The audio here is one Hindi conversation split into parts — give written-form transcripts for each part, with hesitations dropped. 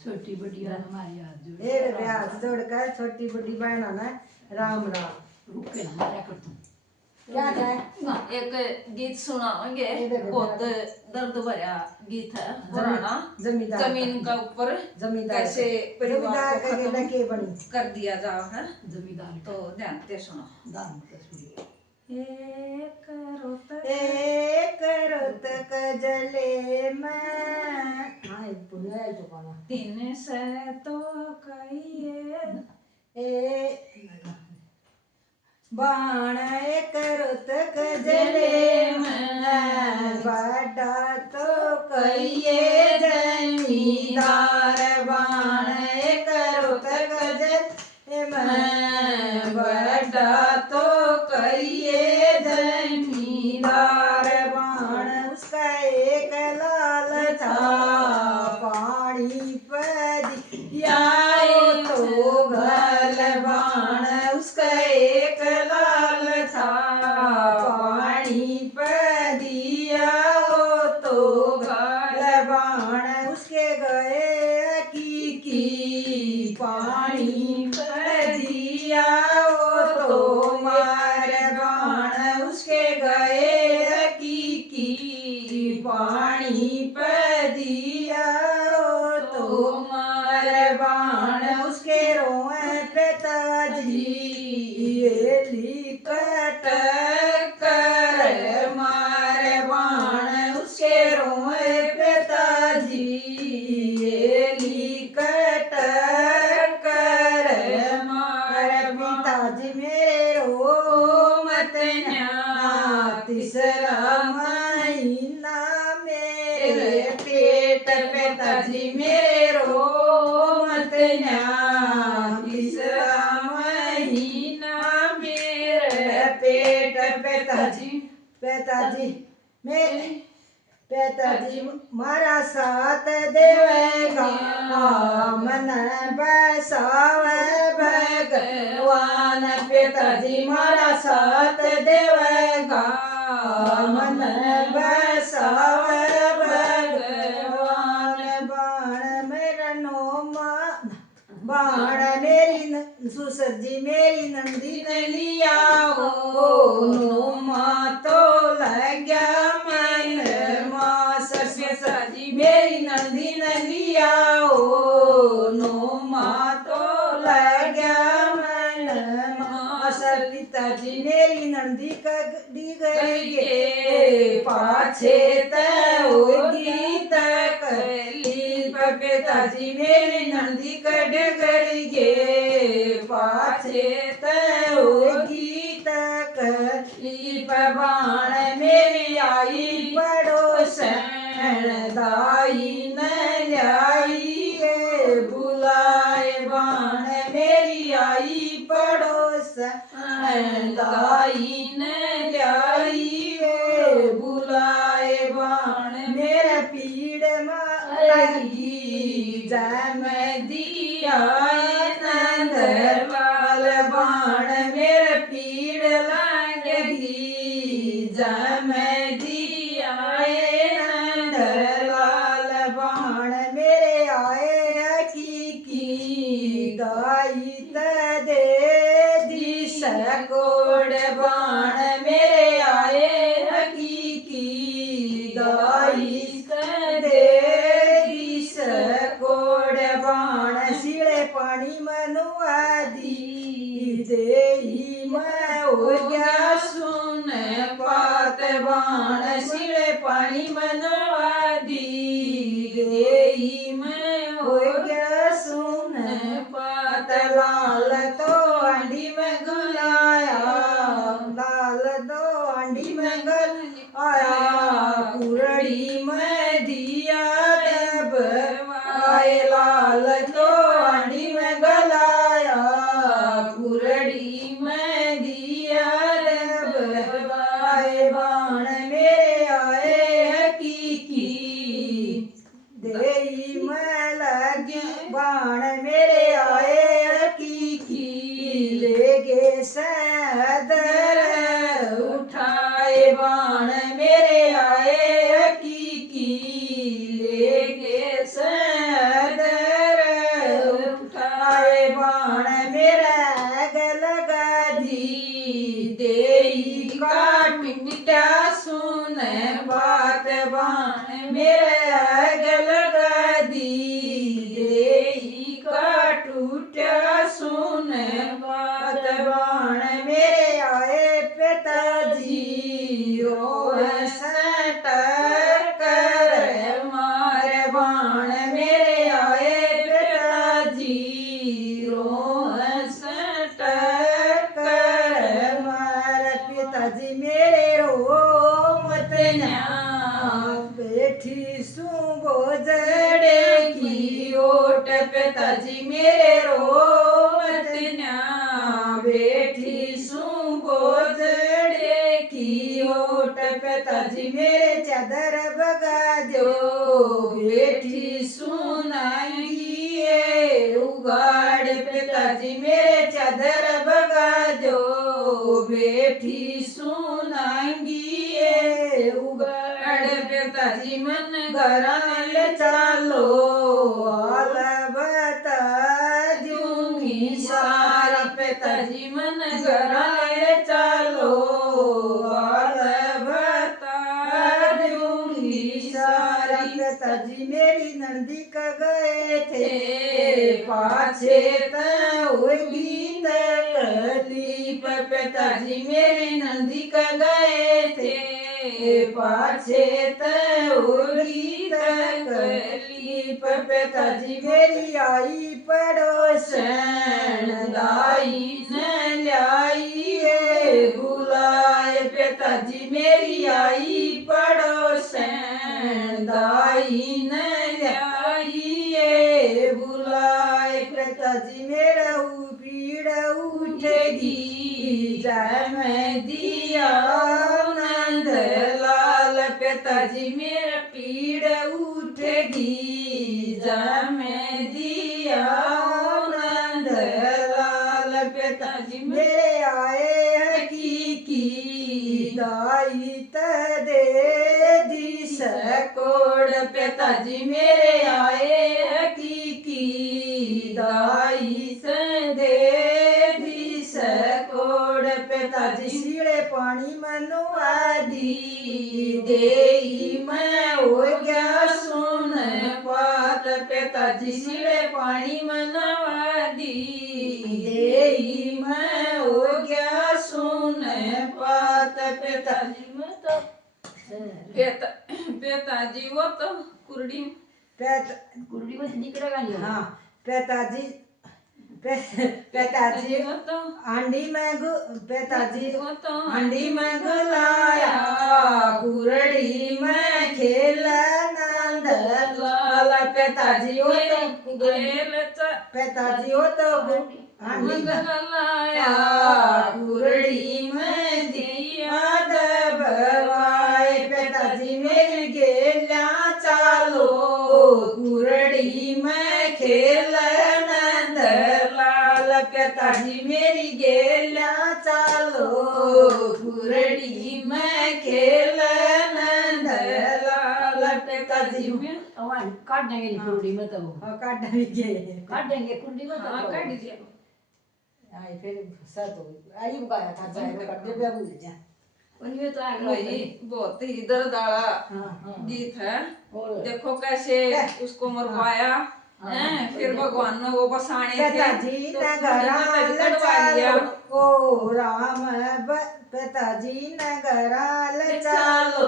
छोटी बड़ी हमारी हाथ जोड़ एक हाथ जोड़कर छोटी बड़ी बहनों ने राम राम। रुक के हमारा कर तुम क्या है? एक गीत सुनाओगे, बहुत दर्द भरा गीत है पुराना। जमींदार जमीन का ऊपर कैसे परिवार को खत्म कर दिया जाओ है जमींदार तो ध्यान से सुनो। दान का सुनिए। एक रोतक जले में तीन से तो कहिए बाण एक रोतक जले में बड़ा तो कहिए जमींदार। बाण एक रोतक जले में बड़ा तो कहिए जमींदार। बाण उसका एक लाल था पानी पर दिया तो घल। बाण उसका एक लाल था पानी पर दिया तो घल। बाण उसके गए की पानी पर दिया तो मार। बाण उसके गए की पानी पर दिया तो मार। बाण उसके रोए पे ताजी लिकट कर मार। बाण उसके रोए पे ताजी लिकट कर मार। पिताजी मेरे रो मत न्या तीसरा महीना मेरे पेट। पिताजी मेरे रो मत न्या तीसरा महीना मेरे पेट। पिताजी मारा साथ देवेगा मन बसावे भगवान। पिताजी मारा साथ देवेगा मन बसावे भगवान। बाण मेरा बाण मेरी सुसर जी मेरी नंदी ने लिया हो नोमा तो लग गया मन मां। ससुर जी मेरी नंदी ने लिया हो नोमा तो लग गया मन मां। पिताजी मेरी नंदी कड़ी गई पाछे होगी तकलीफ। पिताजी मेरी नंदी कड़ गए पाछे होगी तकलीफ। बाण मेरी आई पड़ोसन दाई न लाई बुलाए। बाण मेरी आई पड़ोसन दाई न लाई बुलाए। बाण मेरा पीड़ लगी जम दिया नंदलाल। बाण मेरा पीड़ लगी जम दिया नंदलाल। बाण मेरे आए की दाई दे दिस कोड। बाण मेरे आए की दाई दे दिस कोड। बाण सिले पानी मनुआ दी दे मैं हो गया सुन पात। बाण सिले पानी मनुआ दी दे मैं हो गया सुन पात। लाल तो अंडी में गुलाया लाल तो अंडी में गल आया कुरड़ी में दिया दब आए। लाल तो अंडी में गलाया कुरड़ी में दिया दब आए। बाण मेरे आए की देई में लगी। बाण मेरे आए की ले गे सदर उठाए। बाण मेरे आए की ले गे सदर पिताजी मेरे रोवत न्या बैठी सू गोजड़े की ओट पिताजी मेरे चादर बगा दो बेटी सुनाएंगी उगाड़ पिताजी मेरे चादर बगा दो बेटी सुनाएंगी उगाड़ पिताजी मन घराल चालो हाल बता दूंगी सारा पिताजी मन घराल चालो हाल बता दूंगी सारी पिताजी मेरी नंदी का गए थे पाछे होगी तकलीफ पिताजी मेरी नंदी का गए थे पाछे होगी तकलीफ पिताजी मेरी आई पड़ोसन लाई न लाई बुलाए पिताजी मेरी आई पड़ोसन दाई न लाई बुलाए पिताजी मेरा पीड़ उठेगी जय मैं दिया नंद लाल पिताजी मेरा पीड़ उठेगी जय मैं दिया नंद लाल पिताजी मेरे आए हकीकी दाई दे दी कोड पिताजी मेरे आए हकीकी दाई से दे दी कोड पिताजी सीड़े पानी मनुआ दी देई मैं हो गया सुन पात पिताजी सिरे पानी मनवा दी देई मैं हो गया सुन पात पिताजी में तो पिताजी वो तो कुर्डी कुर्डी में निकलेगा नहीं हाँ पिताजी पिताजी वो तो हांडी में पिताजी वो तो हांडी में गुलाया कुरड़ी में खेल नंद लाल पिताजी हो तो पिताजी हो तो हांडी मंगलाया कुरड़ी में दिया दबवाए पिताजी मेरे गेला चालो कुरड़ी में खेल नंद लाल पिताजी मेरी गेला चालो कुरड़ी में खेल नंद लाल पिताजी में काट देंगे कुर्डी में तो काट देंगे काट देंगे कुर्डी में हाँ तो काट दीजिए आई फिर सत हो आई बुकाया था चाहे काट दे भूल जा उनमें तो आग वही बहुत ही दर्दाला गीत है देखो कैसे उसको मरवाया हैं फिर भगवान ने वो बसाने थे पिताजी तो नगराल कटवा लिया चालो ओ राम पिताजी नगराल चालो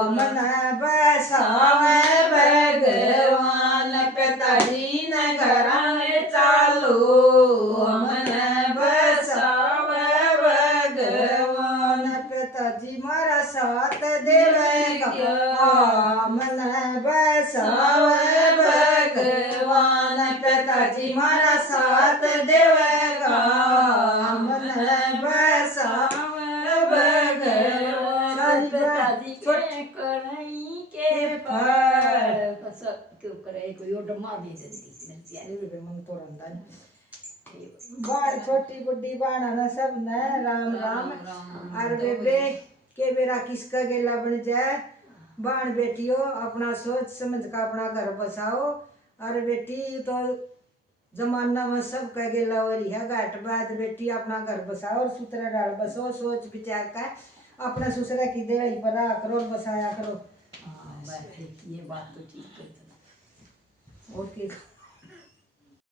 अमन बसावे भगवान पिताजी नगराल चालो अमन बसावे भगवान पिताजी मारा साथ देवेगा अमन बसावे भगवान पिताजी मारा साथ देवेगा मन बसावे भगवान पिताजी के कढ़ाई के पर सब क्यों करे कोई और मार दे देती मन तो रंदा बाण छोटी बुड्ढी बाणा ना सब न राम राम और बेबे के बेरा किसका गेला बन जाए बाण बेटियों अपना सोच समझ का अपना घर बसाओ और बेटी तो जमाना में सब कह गेला वाली है घाट बाद बेटी अपना घर बसाओ और सुतरा डाल बसो सोच विचार का अपना ससुरा की देवाई पर रहा करो बसाया करो हाँ ये बात तो ठीक है ओके